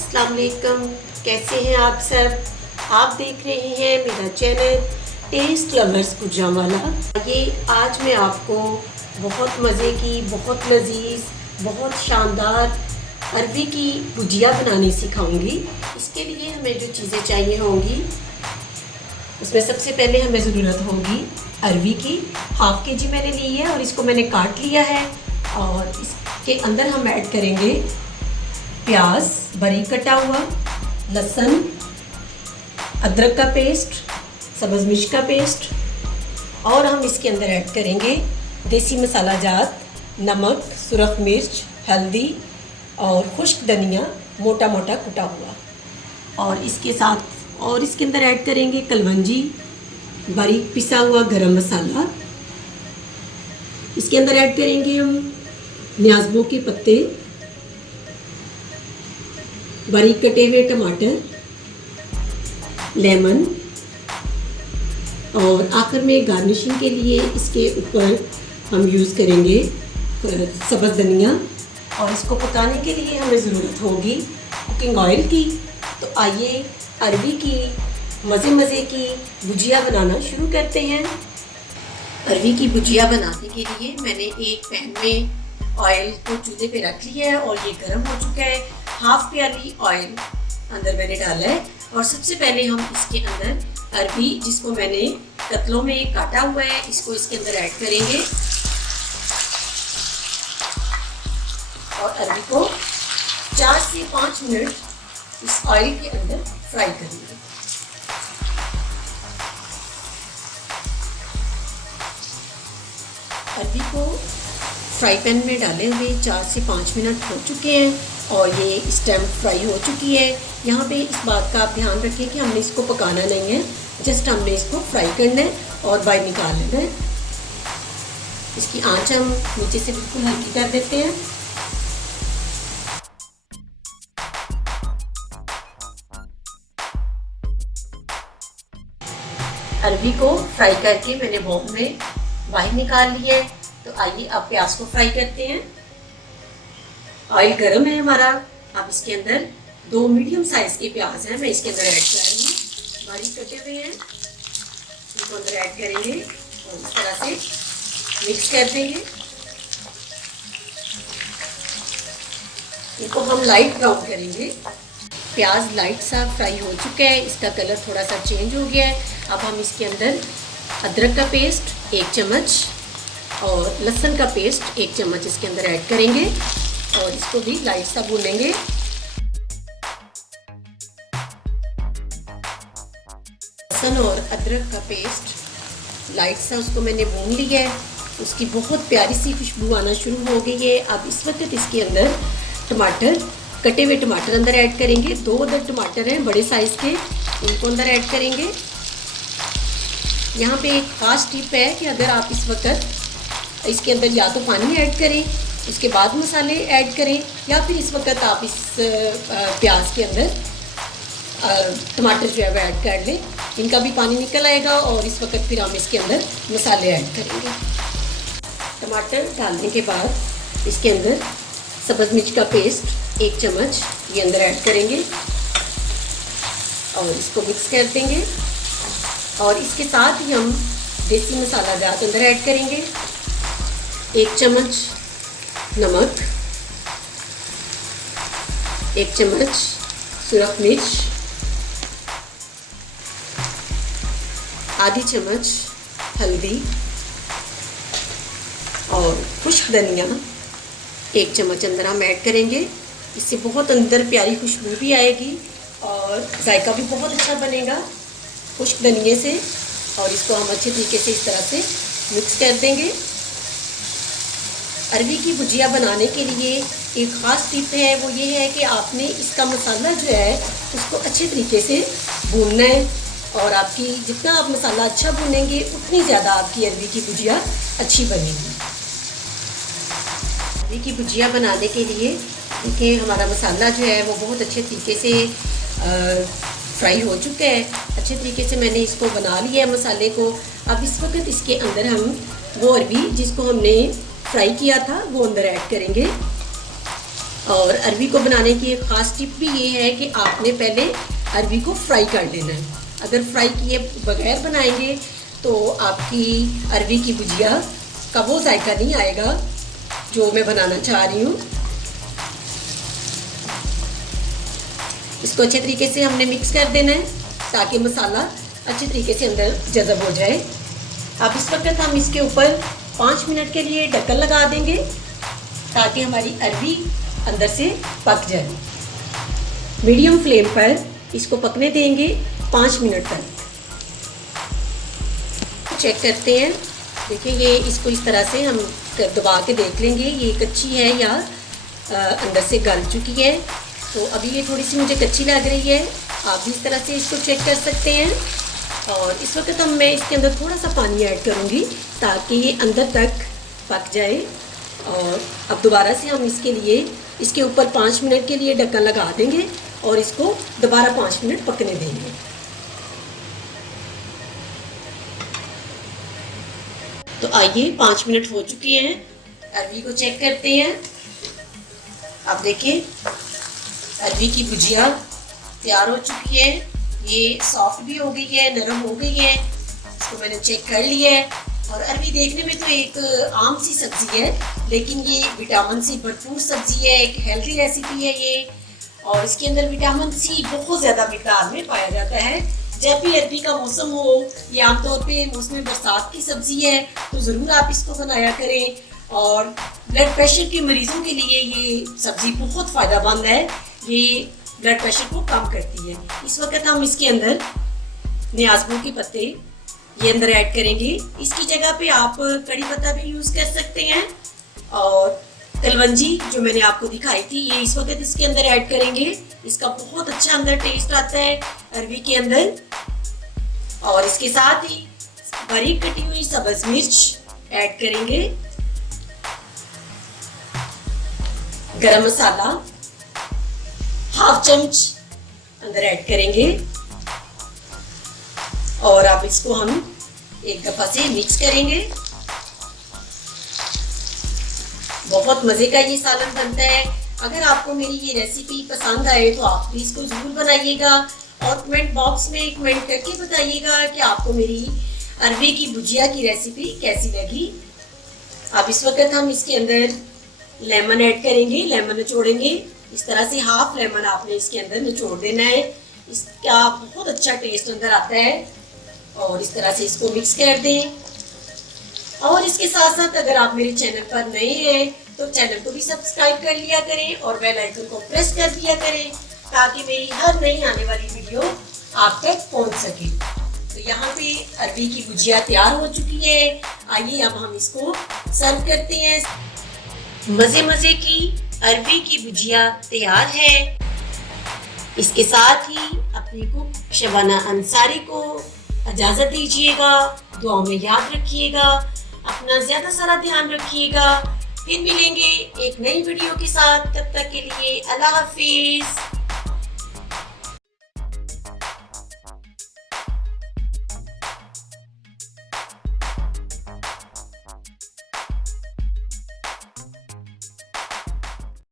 अस्सलाम वालेकुम, कैसे हैं आप सब। आप देख रहे हैं मेरा चैनल टेस्ट लवर्स गुजरांवाला। ये आज मैं आपको बहुत मज़े की, बहुत लजीज, बहुत शानदार अरवी की भुजिया बनानी सिखाऊंगी। इसके लिए हमें जो चीज़ें चाहिए होंगी, उसमें सबसे पहले हमें ज़रूरत होगी अरवी की। हाफ़ के जी मैंने ली है और इसको मैंने काट लिया है। और इसके अंदर हम ऐड करेंगे प्याज बारीक कटा हुआ, लहसुन, अदरक का पेस्ट, सब्ज़ मिर्च का पेस्ट, और हम इसके अंदर ऐड करेंगे देसी मसाला जात, नमक, सुरख मिर्च, हल्दी और खुश्क धनिया मोटा मोटा कुटा हुआ। और इसके साथ और इसके अंदर ऐड करेंगे कलवंजी, बारीक पिसा हुआ गरम मसाला। इसके अंदर ऐड करेंगे हम न्याज़बो के पत्ते, बारीक कटे हुए टमाटर, लेमन, और आखिर में गार्निशिंग के लिए इसके ऊपर हम यूज़ करेंगे सब्ज़ धनिया। और इसको पकाने के लिए हमें ज़रूरत होगी कुकिंग ऑयल की। तो आइए अरवी की मज़े की भुजिया बनाना शुरू करते हैं। अरवी की भुजिया बनाने के लिए मैंने एक पैन में ऑयल को चूल्हे पे रख लिया है और ये गर्म हो चुका है। हाफ प्याली ऑयल अंदर मैंने डाला है। और सबसे पहले हम इसके अंदर अरवी, जिसको मैंने कतलों में काटा हुआ है, इसको इसके अंदर ऐड करेंगे और अरवी को 4 से 5 मिनट इस ऑयल के अंदर फ्राई करेंगे। अरवी को फ्राई पैन में डाले हुए 4 से 5 मिनट हो चुके हैं और ये इस टाइम फ्राई हो चुकी है। यहाँ पे इस बात का आप ध्यान रखें कि हमने इसको पकाना नहीं है, जस्ट हमने इसको फ्राई करना है और बाहर निकाल लेना है। इसकी आंच हम नीचे से बिल्कुल हल्की कर देते हैं। अरवी को फ्राई करके मैंने बाउल में बाहर निकाल लिया है। तो आइए अब प्याज को फ्राई करते हैं। ऑयल गरम है हमारा। अब इसके अंदर 2 मीडियम साइज के प्याज हैं, मैं इसके अंदर ऐड कर रही हूँ। बारीक कटे हुए हैं, इनको अंदर ऐड करेंगे और इस तरह से मिक्स कर देंगे। इनको हम लाइट ब्राउन करेंगे। प्याज लाइट सा फ्राई हो चुका है, इसका कलर थोड़ा सा चेंज हो गया है। अब हम इसके अंदर अदरक का पेस्ट 1 चम्मच और लहसुन का पेस्ट 1 चम्मच इसके अंदर ऐड करेंगे और इसको भी लाइट सा भूनेंगे। लहसुन और अदरक का पेस्ट लाइट सा उसको मैंने भून लिया है। उसकी बहुत प्यारी सी खुशबू आना शुरू हो गई है। अब इस वक्त इसके अंदर टमाटर, कटे हुए टमाटर अंदर ऐड करेंगे। 2 अदर टमाटर हैं बड़े साइज़ के, इनको अंदर ऐड करेंगे। यहाँ पे एक ख़ास टिप है कि अगर आप इस वक्त इसके अंदर या तो पानी ऐड करें, उसके बाद मसाले ऐड करें, या फिर इस वक्त आप इस प्याज के अंदर टमाटर जो है वो ऐड कर लें। इनका भी पानी निकल आएगा और इस वक्त फिर हम इसके अंदर मसाले ऐड करेंगे। टमाटर डालने के बाद इसके अंदर सब्ज़ मिर्च का पेस्ट 1 चम्मच ये अंदर ऐड करेंगे और इसको मिक्स कर देंगे। और इसके साथ ही हम देसी मसाला जात अंदर ऐड करेंगे। 1 चम्मच नमक, 1 चम्मच सुरख मिर्च, आधी चम्मच हल्दी और खुश्क धनिया 1 चम्मच अंदर हम ऐड करेंगे। इससे बहुत अंदर प्यारी खुशबू भी आएगी और जायका भी बहुत अच्छा बनेगा खुश्क धनिये से। और इसको हम अच्छे तरीके से इस तरह से मिक्स कर देंगे। अरवी की भुजिया बनाने के लिए एक ख़ास टिप है, वो ये है कि आपने इसका मसाला जो है उसको अच्छे तरीके से भूनना है। और आपकी जितना आप मसाला अच्छा भूनेंगे उतनी ज़्यादा आपकी अरवी की भुजिया अच्छी बनेगी। अरवी की भुजिया बनाने के लिए देखिए हमारा मसाला जो है वो बहुत अच्छे तरीके से फ्राई हो चुका है। अच्छे तरीके से मैंने इसको बना लिया है मसाले को। अब इस वक्त इसके अंदर हम वो अरवी जिसको हमने फ्राई किया था वो अंदर ऐड करेंगे। और अरबी को बनाने की एक ख़ास टिप भी ये है कि आपने पहले अरबी को फ्राई कर लेना है। अगर फ्राई किए बगैर बनाएंगे तो आपकी अरबी की भुजिया का वो जायका नहीं आएगा जो मैं बनाना चाह रही हूँ। इसको अच्छे तरीके से हमने मिक्स कर देना है ताकि मसाला अच्छे तरीके से अंदर जज़ब हो जाए। अब इस वक्त हम इसके ऊपर 5 मिनट के लिए ढक्कन लगा देंगे ताकि हमारी अरबी अंदर से पक जाए। मीडियम फ्लेम पर इसको पकने देंगे 5 मिनट तक। चेक करते हैं, देखिए ये इसको इस तरह से हम दबा के देख लेंगे ये कच्ची है या अंदर से गल चुकी है। तो अभी ये थोड़ी सी मुझे कच्ची लग रही है, आप भी इस तरह से इसको चेक कर सकते हैं। और इस वक्त मैं इसके अंदर थोड़ा सा पानी ऐड करूँगी ताकि ये अंदर तक पक जाए। और अब दोबारा से हम इसके ऊपर 5 मिनट के लिए ढक्कन लगा देंगे और इसको दोबारा 5 मिनट पकने देंगे। तो आइए 5 मिनट हो चुके हैं, अरबी को चेक करते हैं। अब देखिए अरबी की भुजिया तैयार हो चुकी है, ये सॉफ्ट भी हो गई है, नरम हो गई है। इसको मैंने चेक कर लिया है। और अरबी देखने में तो एक आम सी सब्जी है, लेकिन ये विटामिन सी भरपूर सब्जी है, एक हेल्दी रेसिपी है ये। और इसके अंदर विटामिन सी बहुत ज़्यादा मिकदार में पाया जाता है। जब भी अरबी का मौसम हो, ये आमतौर पे मौसम बरसात की सब्जी है, तो ज़रूर आप इसको बनाया करें। और ब्लड प्रेशर के मरीज़ों के लिए ये सब्ज़ी बहुत फ़ायदेमंद है, ये ब्लड प्रेशर को कम करती है। इस वक्त हम इसके अंदर न्याज़बू के पत्ते ये अंदर ऐड करेंगे। इसकी जगह पे आप कड़ी पत्ता भी यूज़ कर सकते हैं। और कलवंजी जो मैंने आपको दिखाई थी ये इस वक्त इसके अंदर ऐड करेंगे। इसका बहुत अच्छा अंदर टेस्ट आता है अरबी के अंदर। और इसके साथ ही बारीक कटी हुई सब्ज़ मिर्च ऐड करेंगे। गरम मसाला हाफ चम्मच अंदर ऐड करेंगे। और अब इसको हम एक दफ़ा से मिक्स करेंगे। बहुत मज़े का ये सालन बनता है। अगर आपको मेरी ये रेसिपी पसंद आए तो आप भी इसको ज़रूर बनाइएगा और कमेंट बॉक्स में कमेंट करके बताइएगा कि आपको मेरी अरबी की भुजिया की रेसिपी कैसी लगी। अब इस वक्त हम इसके अंदर लेमन ऐड करेंगे, लेमन निचोड़ेंगे। इस तरह से हाफ लेमन आपने इसके अंदर निचोड़ देना है, इसका बहुत अच्छा टेस्ट अंदर आता है। और इस तरह से इसको मिक्स कर दें। और इसके साथ साथ अगर आप मेरे चैनल पर नए हैं तो चैनल को भी सब्सक्राइब कर लिया करें और बेल आइकन को प्रेस कर दिया करें ताकि मेरी हर नई आने वाली वीडियो आप तक पहुंच सके। तो यहाँ पे अरबी की भुजिया तैयार हो चुकी है। आइए अब हम इसको सर्व करते हैं। मज़े मज़े की अरबी की भुजिया तैयार है। इसके साथ ही अपनी कुक शबाना अंसारी को इजाज़त दीजिएगा। दुआ में याद रखिएगा, अपना ज़्यादा सारा ध्यान रखिएगा। फिर मिलेंगे एक नई वीडियो के साथ, तब तक के लिए अल्लाह हाफिज़।